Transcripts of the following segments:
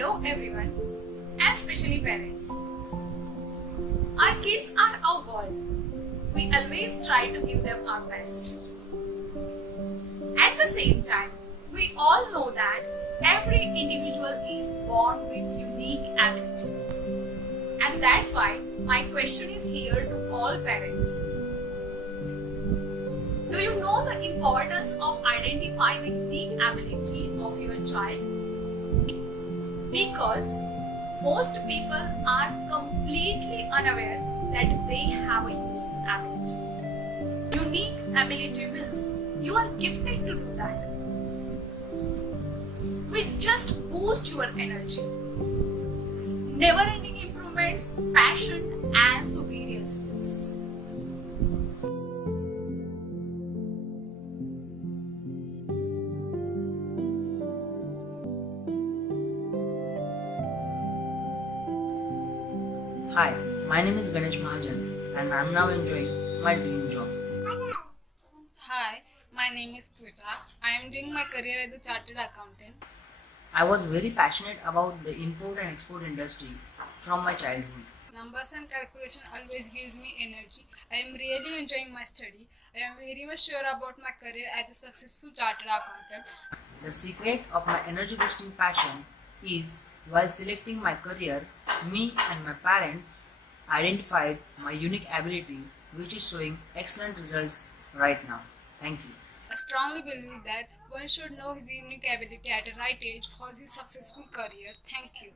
Hello everyone, and especially parents. Our kids are our world. We always try to give them our best. At the same time, we all know that every individual is born with unique ability. And that's why my question is here to all parents. Do you know the importance of identifying the unique ability of your child? Because most people are completely unaware that they have a unique ability. Unique ability means you are gifted to do that. Will just boost your energy. Never-ending improvements, passion and superior skills. Hi, my name is Ganesh Mahajan and I am now enjoying my dream job. Hi, my name is Pooja. I am doing my career as a chartered accountant. I was very passionate about the import and export industry from my childhood. Numbers and calculation always gives me energy. I am really enjoying my study. I am very much sure about my career as a successful chartered accountant. The secret of my energy boosting passion is while selecting my career, me and my parents identified my unique ability which is showing excellent results right now. Thank you. I strongly believe that one should know his unique ability at a right age for his successful career. Thank you.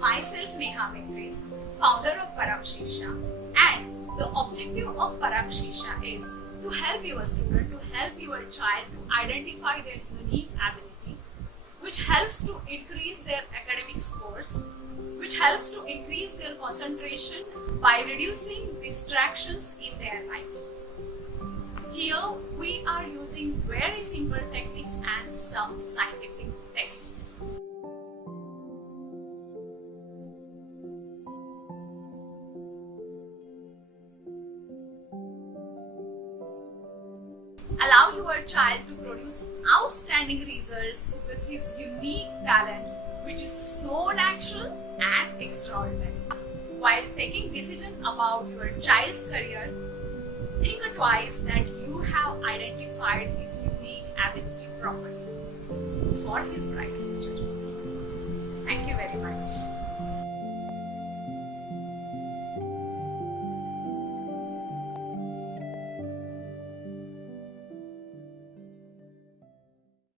Myself Nehha Mhetre, founder of Param Shishya, and the objective of Param Shishya is to help your student, to help your child to identify their unique ability, which helps to increase their academic scores, which helps to increase their concentration by reducing distractions in their life. Here we are using very simple techniques and some scientific tests. Allow your child to produce outstanding results with his unique talent, which is so natural and extraordinary. While taking decision about your child's career, think twice that you have identified his unique ability properly for his bright future. Thank you very much.